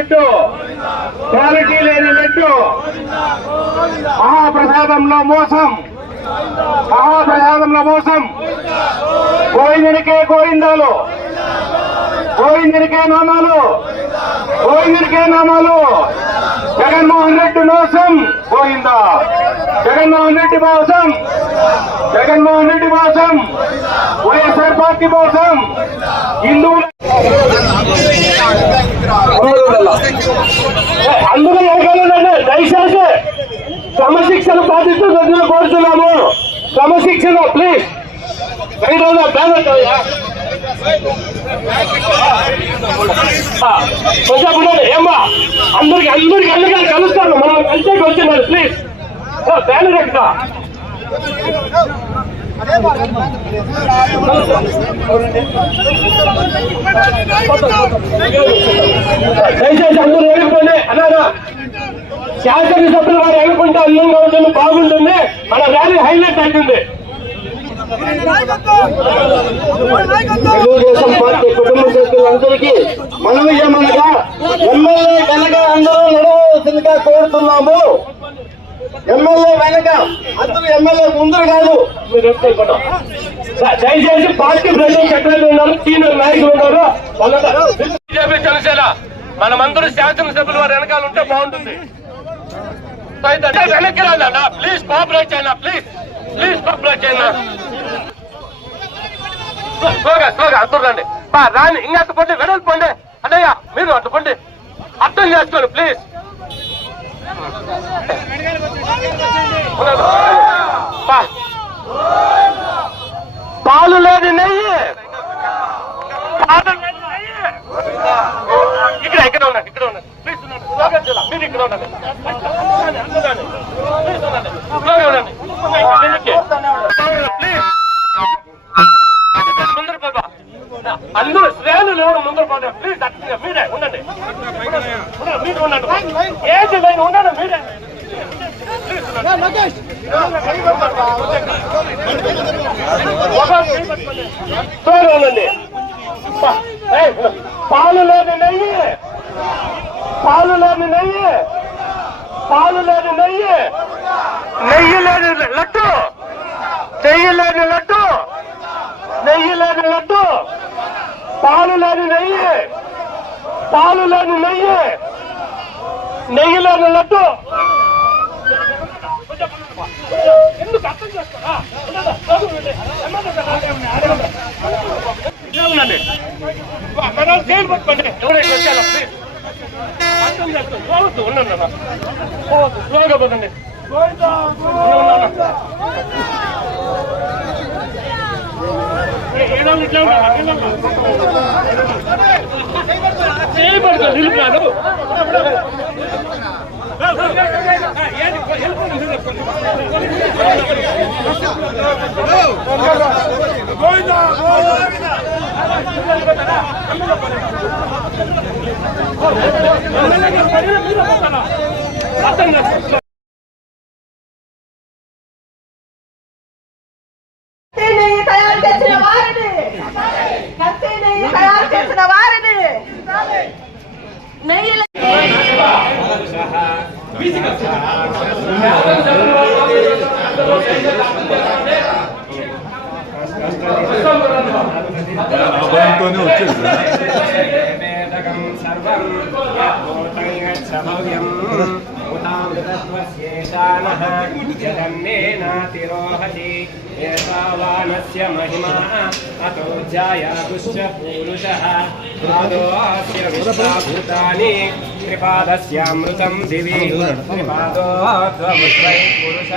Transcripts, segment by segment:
Laddu quality లేని లడ్డు మహాప్రసాదంలో మోసం మహాప్రసాదంలో మోసం. గోవిందునికే గోవిందాలు గోవిందునికే నామాలు గోవిందునికే నామాలు. జగన్మోహన్ రెడ్డి మోసం గోవిందా. జగన్మోహన్ రెడ్డి మోసం జగన్మోహన్ రెడ్డి మోసం వైఎస్ఆర్ పార్టీ మోసం. హిందువులు అందరూ ఎవరికైనా దయచేసి క్రమశిక్షణ పాటిస్తున్నట్టుగా కోరుతున్నాము. క్రమశిక్షణ ప్లీజ్ కొంచెం ఏమ్మా అందరికి అందరికి అందరికీ కలుస్తాను. మనం కలిసేకి వచ్చినారు ప్లీజ్ బ్యానర్ ఎక్కడ దయచేసి అందరూ ఎదుర్కొండి అన్నారా శాసనసభ్యులు వారు ఎదుర్కొంటే అందంగా ఉంటుంది బాగుంటుంది. మన ర్యాలీ హైలైట్ అవుతుంది తెలుగుదేశం పార్టీ కుటుంబ సభ్యులందరికీ మనం ఏమనగా ఎమ్మెల్యే కనుక అందరూ నడవలసిందిగా కోరుతున్నాము. ఎమ్మెల్యే వెనక అందరూ ఎమ్మెల్యే ముందర కాదు. దయచేసి పార్టీ ప్రజలు సెక్రటరీ ఉన్నారు సీనియర్ నాయకులు ఉన్నారు? బీజేపీ జనసేన మనమందరూ శాసనసభ్యులు వారు వెనకాల ఉంటే బాగుంటుంది. వెనక్కి రాదన్నా ప్లీజ్ కోఆపరేట్ చేయనా ప్లీజ్. ప్లీజ్ కోఆపరేట్ చేయనా స్లోగా స్లోగా అందరూ రండి. బా రాని ఇంకా అటు పండి వెడల్ పండి. అన్నయ్య మీరు అంటుకోండి అర్థం చేసుకోండి ప్లీజ్. పాలు లేని నెయ్యి పాలు లేని నెయ్యి ఇక్కడ ఇక్కడ ఉండండి ఇక్కడ ఉండండి ప్లీజ్ ఉండండి మీరు ఇక్కడ ఉండండి ప్లీజ్ ముందర బాబా అందరూ శ్రేణులు ఎవరు ముందర పోతారు ప్లీజ్ అట్లా మీరే ఉండండి ఉండండి, మీరు ఉండండి ఏజ్ లైన్ ఉండండి మీరే ప్లీజ్ ఉండండి. త్వరగా ఉండండి పా- ఏయ్, పాలు లేని నెయ్యి. పాలు లేని నెయ్యి. పాలు లేని నెయ్యి. నెయ్యి లేని లడ్డు. నెయ్యి లేని లడ్డు. నెయ్యి లేని లడ్డు. పాలు లేని నెయ్యి. పాలు లేని నెయ్యి. నెయ్యి లేని లడ్డు. ఎందుకు అర్థం చేసుకోరా? ఉండదా? చదువుకోండి. పట్టుకోండి. అర్థం పోవద్దు, పోవద్దు, స్లోగా ఏడాది ఇట్లా నెయ్యి తయారు చేసిన వారిని కత్తి నెయ్యి తయారు చేసిన వారిని నెయ్యి భయంతోనే వచ్చేది ేనాతిరోహతి ఏతావానస్య మహిమా అతో జాయాగుశ్చ పూరుష. పాదోస్య విశ్వాభూతాని త్రిపాదస్యామృతం దివి. త్రిపాదో పురుష.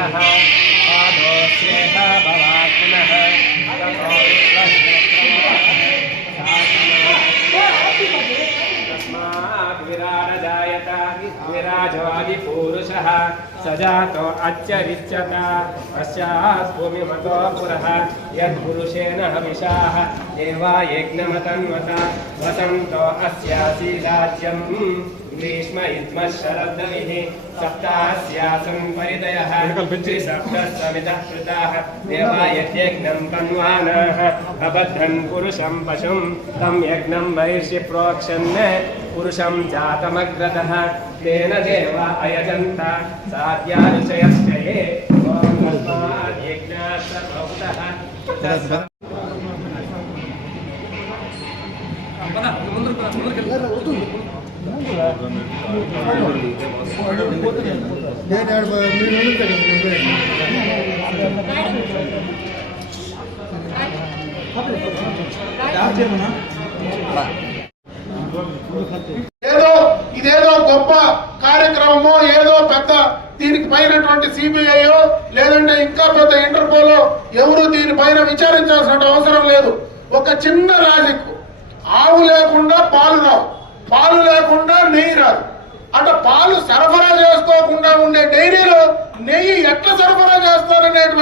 सजातो अच्चरिच्यता। पश्चात् भूमिमतो पुरः। यत्पुरुषेण हविषाः, देवा यज्ञमतन्वता। वसन्तो अस्यासीराज्यम् ग्रीष्म युद्म शरद्भिः सप्तास्यासं परिदयः त्रिसप्तसमितः कृताः देवा यज्ञं पुरुषं पशुं, तं यज्ञं महिषि प्रोक्षन् पुरुषं जातमग्रतः तेन देव अयजन्त साध्यानुशयश्च ये ఏదో ఇదేదో గొప్ప కార్యక్రమమో ఏదో పెద్ద దీనికి పైనటువంటి సిబిఐయో లేదంటే ఇంకా పెద్ద ఇంటర్పోలో ఎవరు దీనిపైన విచారించాల్సిన అవసరం లేదు. ఒక చిన్న లాజిక్ ఆవు లేకుండా పాలు రావు. పాలు లేకుండా నెయ్యి రాదు. అంటే పాలు సరఫరా చేసుకోకుండా ఉండే డైరీలో నెయ్యి ఎట్లా సరఫరా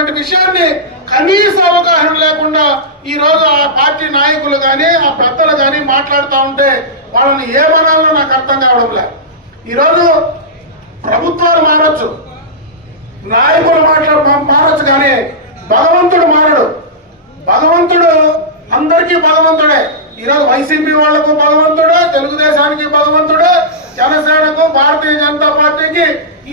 అనేటువంటి విషయాన్ని కనీస అవగాహన లేకుండా ఈ రోజు ఆ పార్టీ నాయకులు కానీ ఆ పెద్దలు కానీ మాట్లాడుతూ ఉంటే వాళ్ళని ఏమనాలో నాకు అర్థం కావడం లే ఈరోజు ప్రభుత్వాలు మారచ్చు. నాయకులు మాట్లాడు మారచ్చు కానీ భగవంతుడు మారడు. భగవంతుడు అందరికీ భగవంతుడే. ఈరోజు వైసీపీ వాళ్ళకు భగవంతుడే తెలుగుదేశానికి భగవంతుడే జనసేనకు భారతీయ జనతా పార్టీకి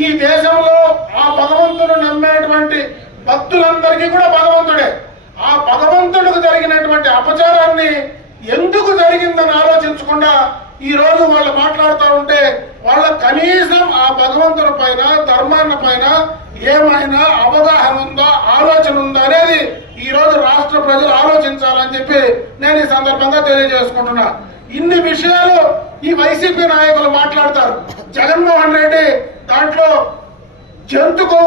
ఈ దేశంలో ఆ భగవంతుడు నమ్మేటువంటి భక్తులందరికీ కూడా భగవంతుడే. ఆ భగవంతుడికి జరిగినటువంటి అపచారాన్ని ఎందుకు జరిగిందని ఆలోచించకుండా ఈ రోజు వాళ్ళు మాట్లాడుతూ ఉంటే వాళ్ళ కనీసం ఆ భగవంతుడి పైన ధర్మాన్న పైన ఏమైనా అవగాహన ఉందా ఆలోచన ఉందా అనేది ఈ రోజు రాష్ట్ర ప్రజలు ఆలోచించాలని చెప్పి నేను ఈ సందర్భంగా తెలియజేసుకుంటున్నా. ఇన్ని విషయాలు ఈ వైసీపీ నాయకులు మాట్లాడతారు. జగన్మోహన్ రెడ్డి దాంట్లో జంతుకు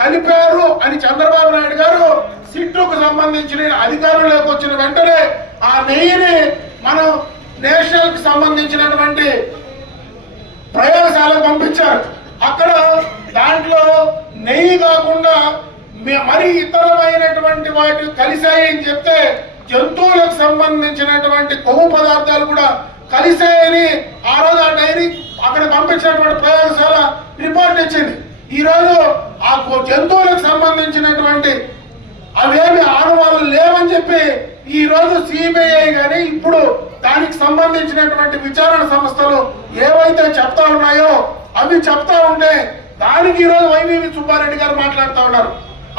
కలిపారు అని చంద్రబాబు నాయుడు గారు సిట్టుకు సంబంధించిన అధికారంలోకి వచ్చిన వెంటనే ఆ నెయ్యిని మనం నేషనల్కి సంబంధించినటువంటి ప్రయోగశాలకు పంపించారు. అక్కడ దాంట్లో నెయ్యి కాకుండా మరి ఇతరమైనటువంటి వాటి కలిశాయని అని చెప్తే జంతువులకు సంబంధించినటువంటి కొవ్వు పదార్థాలు కూడా కలిశాయని ఆ రోజు ఆ డైరీ అక్కడ పంపించినటువంటి ప్రయోగశాల రిపోర్ట్ ఇచ్చింది. ఈరోజు ఆ జంతువులకు సంబంధించినటువంటి అవేమి ఆనవాళ్ళు లేవని చెప్పి ఈ రోజు సిబిఐ కానీ ఇప్పుడు దానికి సంబంధించినటువంటి విచారణ సంస్థలు ఏవైతే చెప్తా ఉన్నాయో అవి చెప్తా ఉంటే దానికి ఈ రోజు వైవివి సుబ్బారెడ్డి గారు మాట్లాడుతూ ఉన్నారు.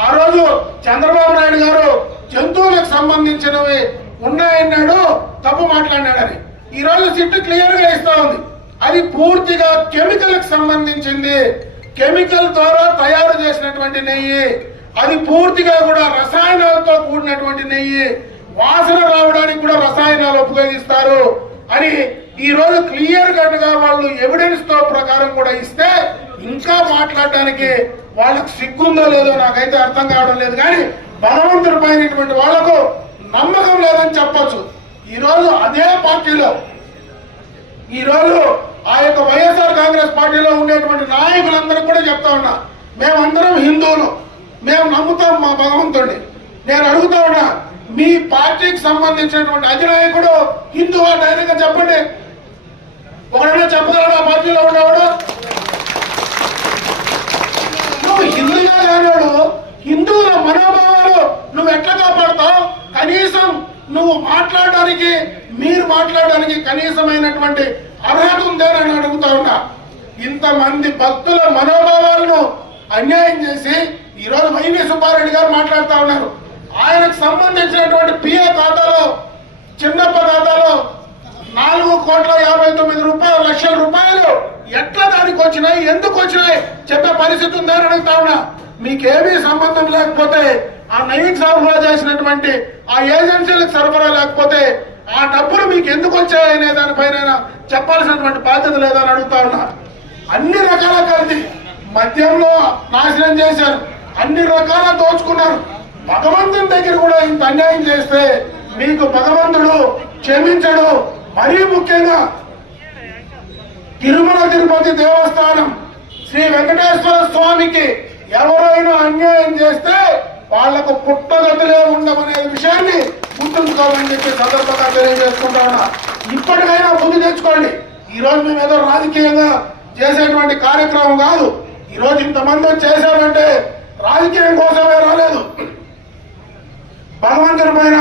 ఆ రోజు చంద్రబాబు నాయుడు గారు జంతువులకు సంబంధించినవి ఉన్నాయన్నాడు తప్పు మాట్లాడినాడని. ఈ రోజు సిట్టు క్లియర్ ఇస్తా ఉంది. అది పూర్తిగా కెమికల్కి సంబంధించింది. కెమికల్ ద్వారా తయారు చేసినటువంటి నెయ్యి అది పూర్తిగా కూడా రసాయనాలతో కూడినటువంటి నెయ్యి వాసన రావడానికి కూడా రసాయనాలు ఉపయోగిస్తారు అని ఈ రోజు క్లియర్ కట్గా వాళ్ళు ఎవిడెన్స్తో ప్రకారం కూడా ఇస్తే ఇంకా మాట్లాడడానికి వాళ్ళకి సిగ్గుందో లేదో నాకైతే అర్థం కావడం లేదు. కానీ బలవంతుడు పైనటువంటి వాళ్ళకు నమ్మకం లేదని చెప్పచ్చు. ఈ రోజు అదే పార్టీలో ఈ రోజు ఆ యొక్క వైఎస్ఆర్ కాంగ్రెస్ పార్టీలో ఉండేటువంటి నాయకులందరూ కూడా చెప్తా ఉన్నా మేమందరం హిందువులు మేము నమ్ముతాం మా భగవంతుడిని నేను అడుగుతా ఉన్నా మీ పార్టీకి సంబంధించినటువంటి అధినాయకుడు హిందువా డైరెక్ట్గా చెప్పండి. ఒకడైనా చెప్పగలడు ఆ పార్టీలో ఉండేవాడు? నువ్వు హిందువుగా కానివాడు హిందువుల మనోభావాలు నువ్వు ఎట్లా కాపాడతావు? కనీసం నువ్వు మాట్లాడడానికి మీరు మాట్లాడడానికి కనీసమైనటువంటి అర్హత ఉందేనని అడుగుతా ఉన్నా. ఇంతమంది భక్తుల మనోభావాలను అన్యాయం చేసి ఈరోజు వైవి సుబ్బారెడ్డి గారు మాట్లాడుతూ ఉన్నారు. ఆయనకు సంబంధించినటువంటి పిఏ ఖాతాలో చిన్నప్ప ఖాతాలో నాలుగు కోట్ల యాభై తొమ్మిది రూపాయలు లక్షల రూపాయలు ఎట్లా దానికి వచ్చినాయి ఎందుకు వచ్చినాయి చెప్పే పరిస్థితి ఉందని అడుగుతా ఉన్నా. మీకేమీ సంబంధం లేకపోతే ఆ నైట్ సరఫరా చేసినటువంటి ఆ ఏజెన్సీలకు సరఫరా లేకపోతే ఆ డబ్బులు మీకు ఎందుకు వచ్చాయనే దానిపైన చెప్పాల్సినటువంటి బాధ్యత లేదని అడుగుతా ఉన్నా. అన్ని రకాల కలిసి మద్యంలో నాశనం చేశారు. అన్ని రకాల దోచుకున్నారు. భగవంతుని దగ్గర కూడా ఇంత అన్యాయం చేస్తే మీకు భగవంతుడు క్షమించడు. మరీ ముఖ్యంగా తిరుమల తిరుపతి దేవస్థానం శ్రీ వెంకటేశ్వర స్వామికి ఎవరైనా అన్యాయం చేస్తే వాళ్ళకు పుట్టగతులే ఉండమనే విషయాన్ని గుర్తుంచుకోవాలని చెప్పి సందర్భంగా తెలియజేసుకుంటా ఉన్నా. ఇప్పటికైనా బుద్ధి తెచ్చుకోండి. ఈ రోజు మేము ఏదో రాజకీయంగా చేసేటువంటి కార్యక్రమం కాదు. ఈరోజు ఇంతమంది చేశామంటే రాజకీయం కోసమే రాలేదు. భగవంతుడి పైన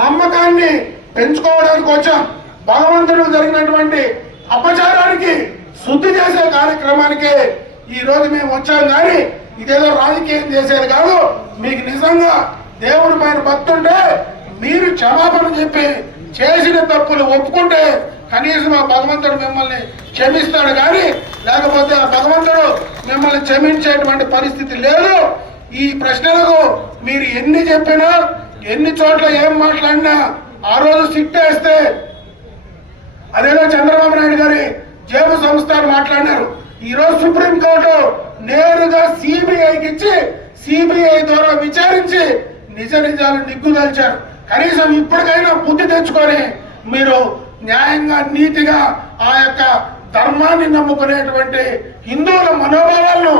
నమ్మకాన్ని పెంచుకోవడానికి వచ్చాం. భగవంతుడు జరిగినటువంటి అపచారానికి శుద్ధి చేసే కార్యక్రమానికి ఈ రోజు మేము వచ్చాం కానీ ఇదేదో రాజకీయం చేసేది కాదు. మీకు నిజంగా దేవుడి పైన భక్తుంటే మీరు క్షమాపణ చెప్పి చేసిన తప్పులు ఒప్పుకుంటే కనీసం ఆ భగవంతుడు మిమ్మల్ని క్షమిస్తాడు కానీ లేకపోతే ఆ భగవంతుడు మిమ్మల్ని క్షమించేటువంటి పరిస్థితి లేదు. ఈ ప్రశ్నలకు మీరు ఎన్ని చెప్పినా ఎన్ని చోట్ల ఏం మాట్లాడినా ఆ రోజు సిట్టేస్తే అదేదో చంద్రబాబు నాయుడు గారి జేబు సంస్థ మాట్లాడినారు. ఈరోజు సుప్రీంకోర్టు నేరుగా సిబిఐకి ఇచ్చి సిబిఐ ద్వారా విచారించి నిజ నిజాలు నిగ్గుదల్చారు. కనీసం ఇప్పటికైనా బుద్ధి తెచ్చుకొని మీరు న్యాయంగా నీతిగా ఆ యొక్క ధర్మాన్ని నమ్ముకునేటువంటి హిందువుల మనోభావాలను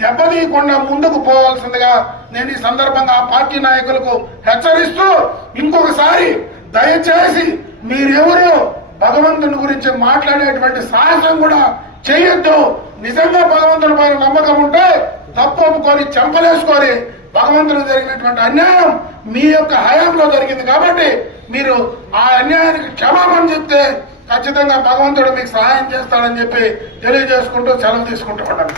దెబ్బతీయకుండా ముందుకు పోవాల్సిందిగా నేను ఈ సందర్భంగా ఆ పార్టీ నాయకులకు హెచ్చరిస్తూ ఇంకొకసారి దయచేసి మీరెవరు భగవంతుని గురించి మాట్లాడేటువంటి సాహసం కూడా చేయొద్దు. నిజంగా భగవంతుని పైన నమ్మకం ఉంటే తప్పు ఒప్పుకొని చెంపలేసుకొని భగవంతుడు జరిగినటువంటి అన్యాయం మీ యొక్క హయాంలో జరిగింది కాబట్టి మీరు ఆ అన్యాయానికి క్షమాపణ చెప్తే ఖచ్చితంగా భగవంతుడు మీకు సహాయం చేస్తాడని చెప్పి తెలియజేసుకుంటూ సెలవు తీసుకుంటూ ఉండాలి